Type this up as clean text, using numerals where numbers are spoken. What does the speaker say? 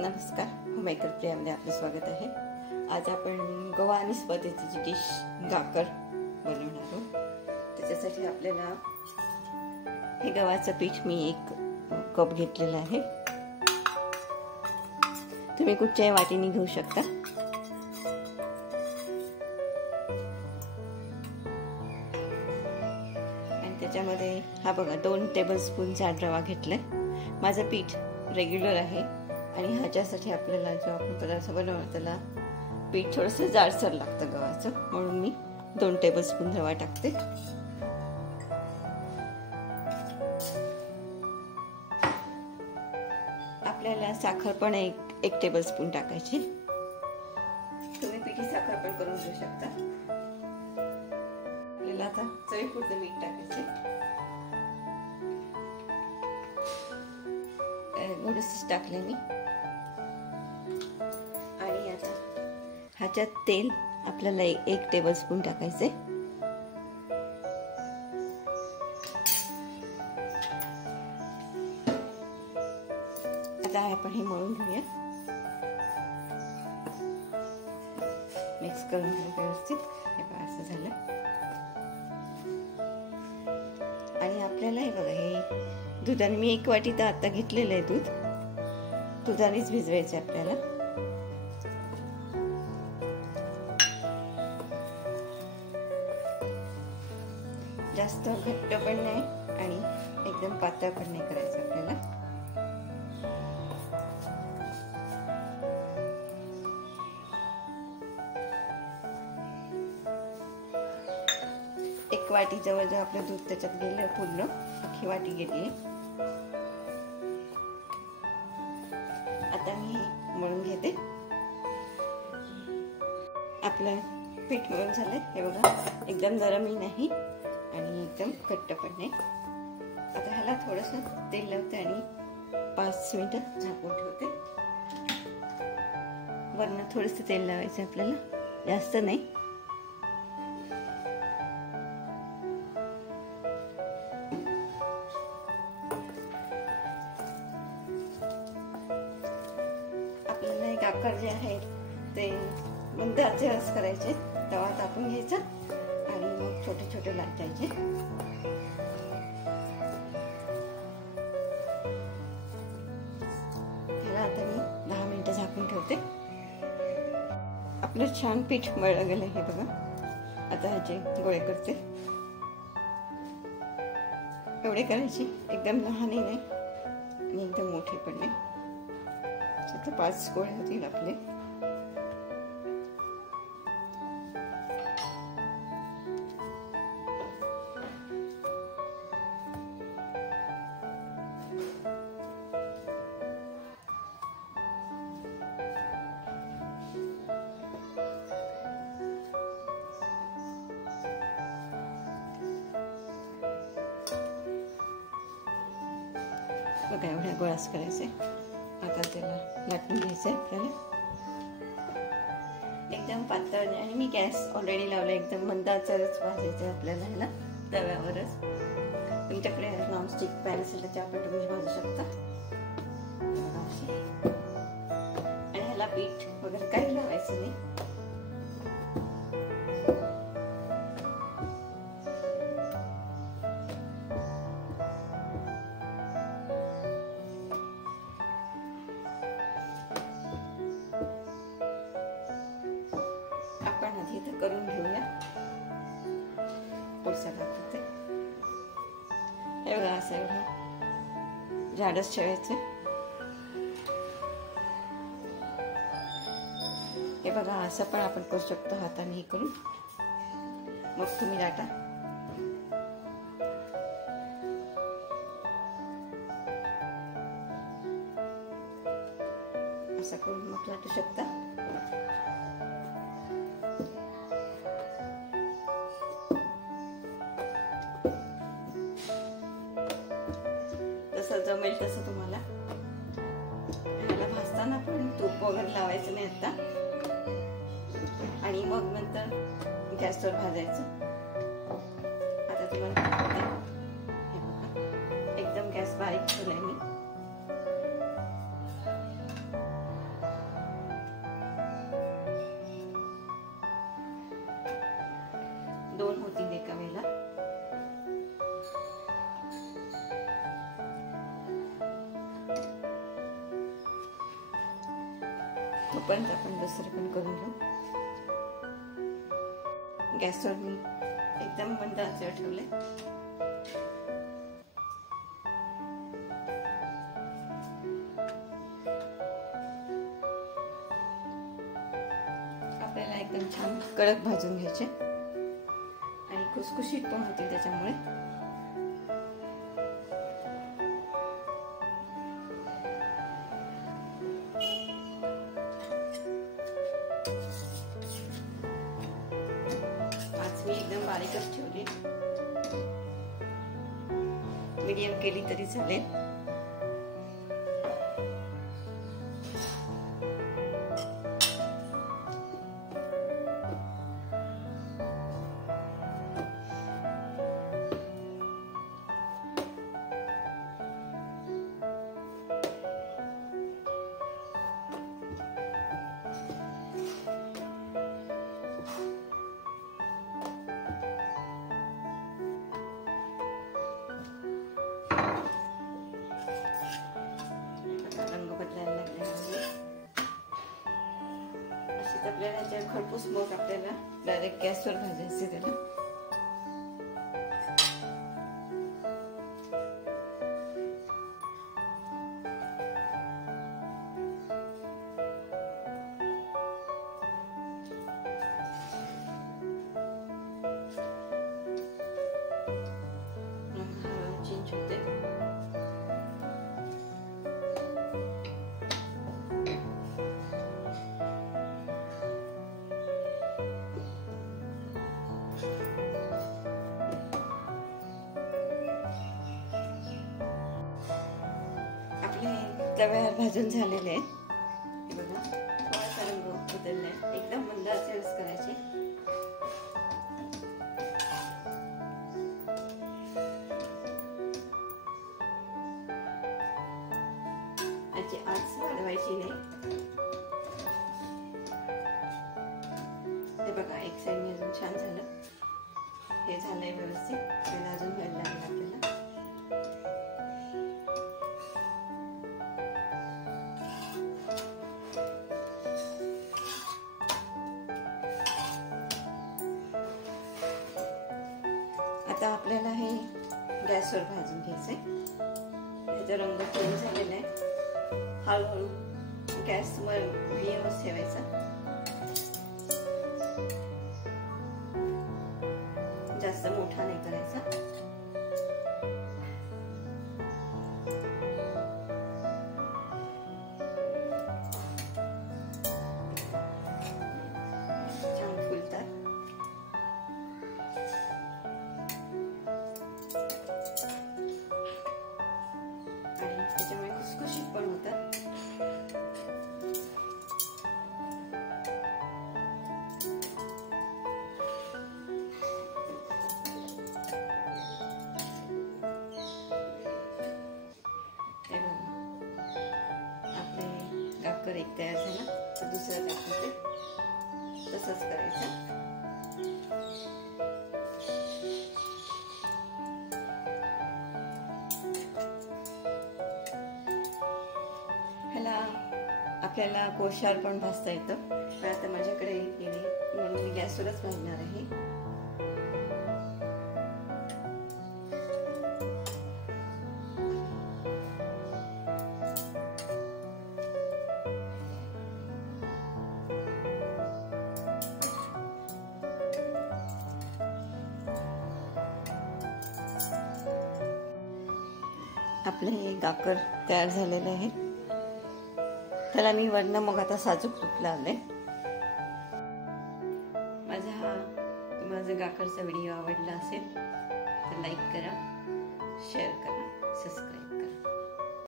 नमस्कार, होममेकर प्रियामध्ये आपले स्वागत आहे। आज आपण गव्हा आणि स्पर्धेची डिश गाकर बनवणार आहोत। त्याच्यासाठी आपल्याला हे गव्हाचं पीठ मी 1 कप घेतलेलं आहे। तुम्ही कुठच्याही वाटीने घेऊ शकता। आणि त्याच्यामध्ये हा बघा 2 टेबलस्पून जाड रवा घेतलाय। माझं पीठ रेग्युलर आहे आणि ह्याच्यासाठी आपल्याला जो आपण पदार्थ बनवतो त्याला पीठ थोडंसं जाडसर लागतं गव्हाचं, म्हणून मी 2 टेबलस्पून रवा टाकते। आपल्याला साखर पण 1 टेबलस्पून टाकायची। तुम्ही पिठी साखर पण करून घेऊ शकता। आपल्याला आता चवीपुरतं मीठ टाकायचे। थोडंसं टाकले मी। आणि आता ह्याच्यात तेल आपल्याला 1 टेबलस्पून टाकायचे। आता आपण हे मळून घेऊया, मिक्स करून घेऊ व्यवस्थित। हे बघा असं झालं। आणि आपल्याला हे बघा हे दुधाने मी 1 वाटी तर आता घेतलेलं आहे दूध, दुधानेच भिजवायचं आपल्याला। जास्त घट्ट पण नाही आणि एकदम पातळ पण नाही करायचं आपल्याला। एक वाटी जवळ आपलं दूध त्याच्यात गेलं, पूर्ण अख्खी वाटी गेली। आता मी मळून घेते। आपलं पीठ मळून झालंय, हे बघा एकदम नरमही नाही आणि एकदम घट्ट पण नाही। आता ह्याला थोडंसं तेल लावते आणि 5 मिनिटं झाकून ठेवते। वरनं थोडंसं तेल लावायचं आपल्याला, जास्त नाही। गाकर जे आहे ते मंद आचेवरच करायचे। तवा तापून घ्यायचा आणि मग छोटे छोटे लाटायचे। ह्याला आता मी 10 मिनिटं झाकून ठेवते। आपलं छान पीठ मळलं गेलं हे बघा। आता ह्याचे गोळे करते। एवढे करायचे, एकदम लहानही नाही आणि एकदम मोठे पण नाही। आता 5 गोळे होतील आपले। बघा एवढ्या गोळाच करायचे। आता त्याला लाटून घ्यायचं आपल्याला, एकदम पातळ नाही। आणि मी गॅस ऑलरेडी लावला, एकदम मंद आचेवरच भाजायचं आपल्याला ह्याला, तव्यावरच। तुमच्याकडे नॉनस्टिक पॅन असेल तर त्यावर तुम्ही भाजू शकता। आणि ह्याला पीठ वगैरे काही लावायचं नाही। इथं करून घेऊया। पुढचा दाखवते। हे बघा असं एवढं जाडच ठेवायचं। हे बघा असं पण आपण करू शकतो हाताने हे करून। मग तुम्ही लाटा। असं करून मग लाटू शकता। जसं जमेल तसं तुम्हाला। ह्याला भाजताना पण तूप वगैरे लावायचं नाही आता, आणि मग नंतर गॅसवर भाजायचं। आता तुम्हाला एकदम गॅस बारीक ठेवलाय मी। तोपर्यंत आपण दुसरं पण करून घेऊ. गॅसवर मी एकदम मंद आचेवर ठेवले. आपल्याला एकदम छान कडक भाजून घ्यायचे आणि खुसखुशीत पण होतील त्याच्यामुळे. मी एकदम बारीकच ठेवली, मीडियम केली तरी चालेल. आपल्याला खरपूस मग आपल्याला डायरेक्ट गॅसवर भाजायचे त्याला. चेंज होते. तव्यावर भाजून झालेले आहेत. हे बघा, थोडासा रंग बदललाय. एकदम मंद आचेवरच करायचे. याची आच वाढवायची नाही. हे बघा, एक साईडने अजून छान झालं. हे झालंय व्यवस्थित. त्याला अजून व्हायला लागेल आपल्याला. आता आपल्याला हे गॅसवर भाजून घ्यायचंय. त्याचा रंग चेंज झालेला आहे. हळूहळू गॅसवर मीडियमच ठेवायचा. जास्त मोठा नाही करायचा. छान फुलतात. त्याच्यामुळे खुसखुशीत पण होतात. आपले गाकर एक तयार झाला तर दुसरं टाकायचं. तसंच करायचं. आपल्याला कोळशावर पण भाजता येतं, पण आता माझ्याकडे गेली म्हणून मी गॅसवरच भाजणार आहे. आपलं हे गाकर तयार झालेलं आहे. त्याला मी वरनं मग आता साजूक तूप लावले. माझा गाकरचा व्हिडिओ आवडला असेल तर लाईक करा, शेअर करा, सबस्क्राईब